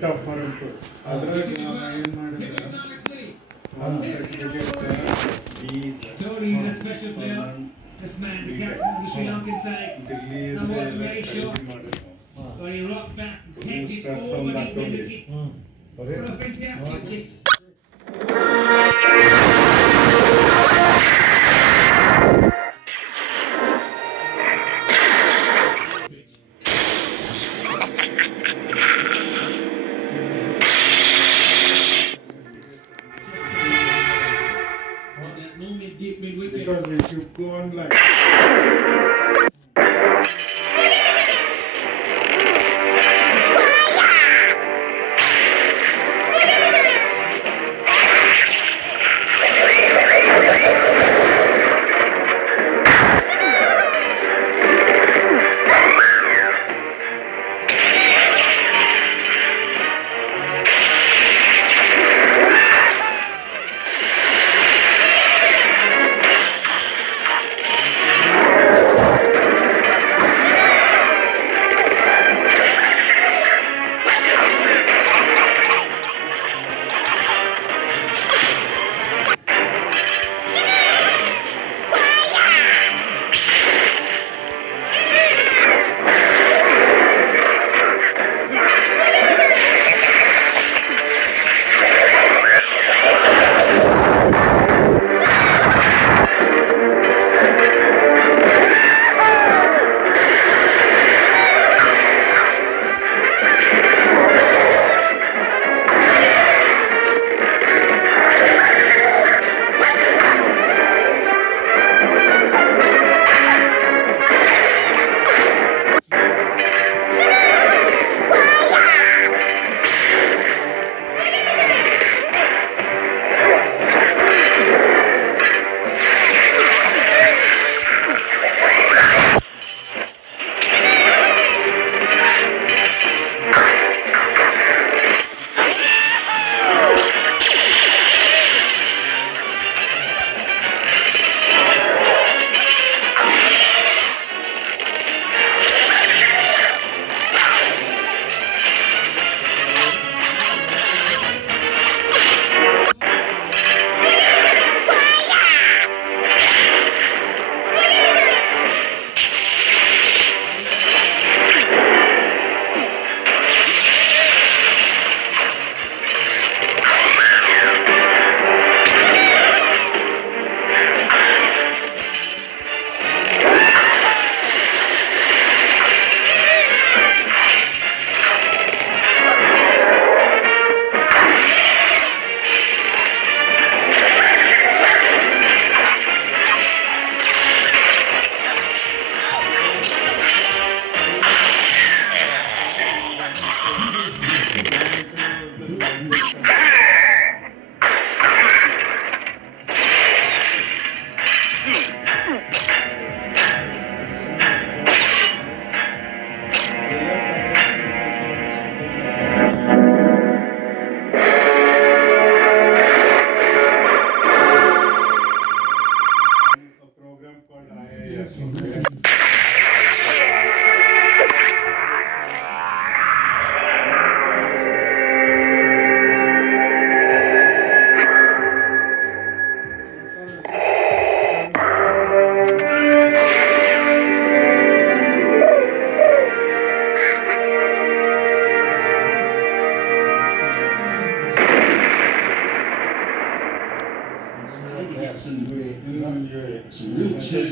tough for him too. Otherwise, ಏನು ಮಾಡಿದ್ರೆ ಒಂದು certificate D Tony is a special player. This man, the captain of the Sri Lankan side. That wasn't very sure. But he rocked back and kept it forward in the kick. What a fantastic six. Because if you go on like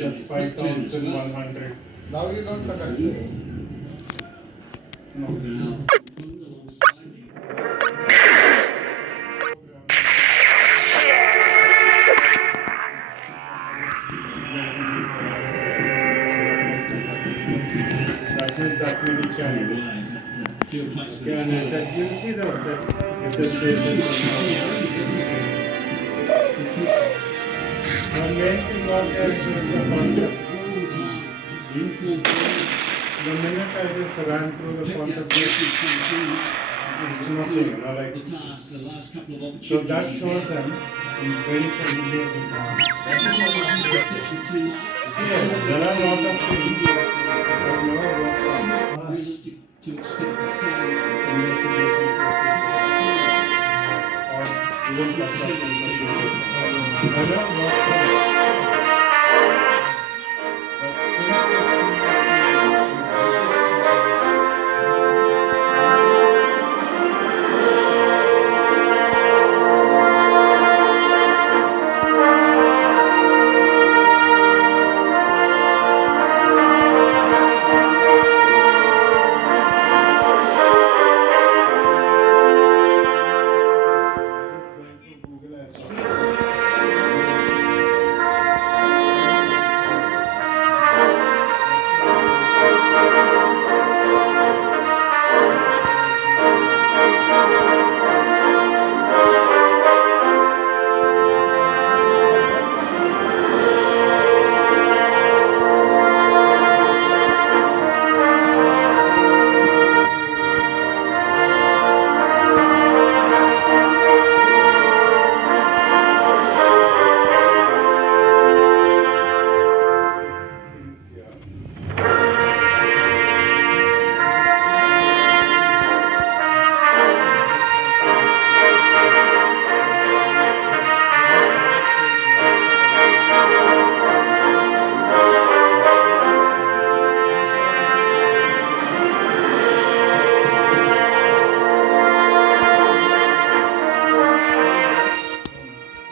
that's 5,100. Now you don't look at it. No. That many candidates. Okay, and I said, you see that set, if the one main thing out there is the concept. The minute I just ran through the concept, it's nothing, like, so that shows them I'm very familiar with that. Yeah, there are a lot of things I've never worked on. Realistic to expect the same Investigation process. building construction facility. I don't know what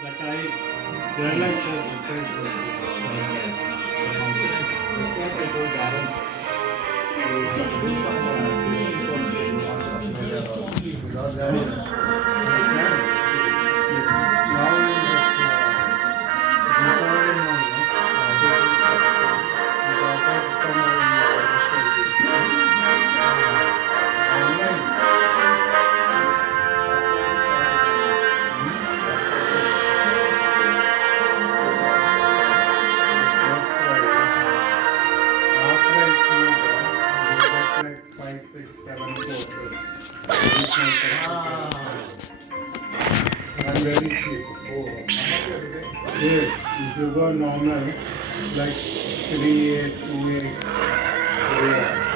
but since they're like this kind of five, six, seven courses. And very cheap. Yeah, if you go normal, like 3,800, 2,800.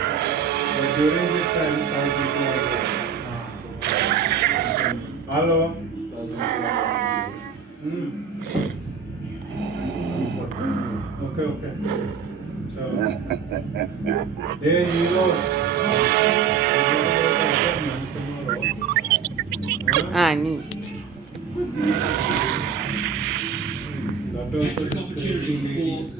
But during this time, 1,200. Hello? Okay, okay. So, hey, you know, Ni. that also is